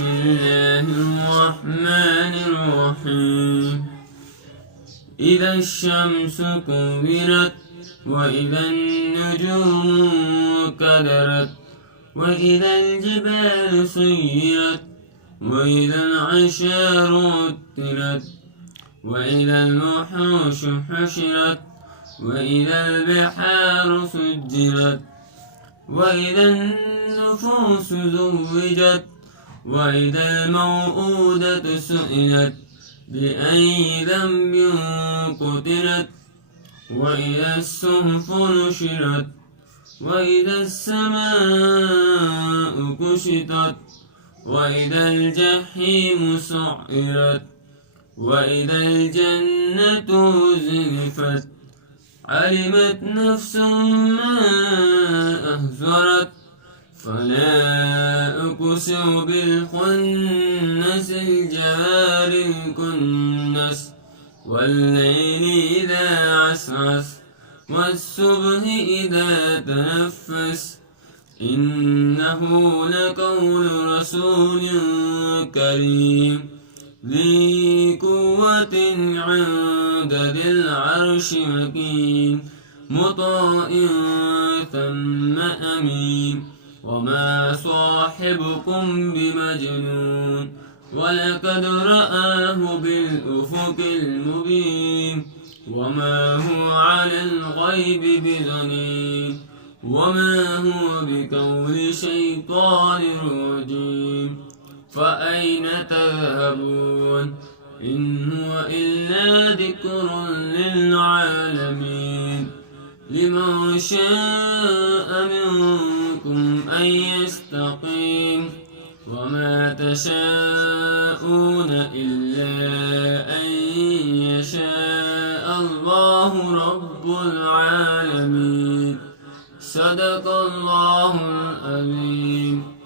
بسم الله الرحمن الرحيم إذا الشمس كورت وإذا النجوم كدرت وإذا الجبال سيرت وإذا العشار عطلت وإذا الوحوش حشرت وإذا البحار سجرت وإذا النفوس زوجت وإذا الموءودة سئلت بأي ذنب قتلت وإذا الصحف نشرت وإذا السماء كشطت وإذا الجحيم سعرت وإذا الجنة أزلفت علمت نفس ما أهجرت فلا أقسم بالخنس الجوار الكنس والليل إذا عسعس والصبح إذا تنفس إنه لقول رسول كريم ذي قوة عند ذي العرش مكين مطاع ثم أمين وما صاحبكم بمجنون ولقد رآه بالأفق المبين وما هو على الغيب بضنين وما هو بقول شيطان رجيم فأين تذهبون إن هو إلا ذكر للعالمين لمن شاء منكم أن يستقيم وما تشاءون إلا أن يشاء الله رب العالمين صدق الله العظيم.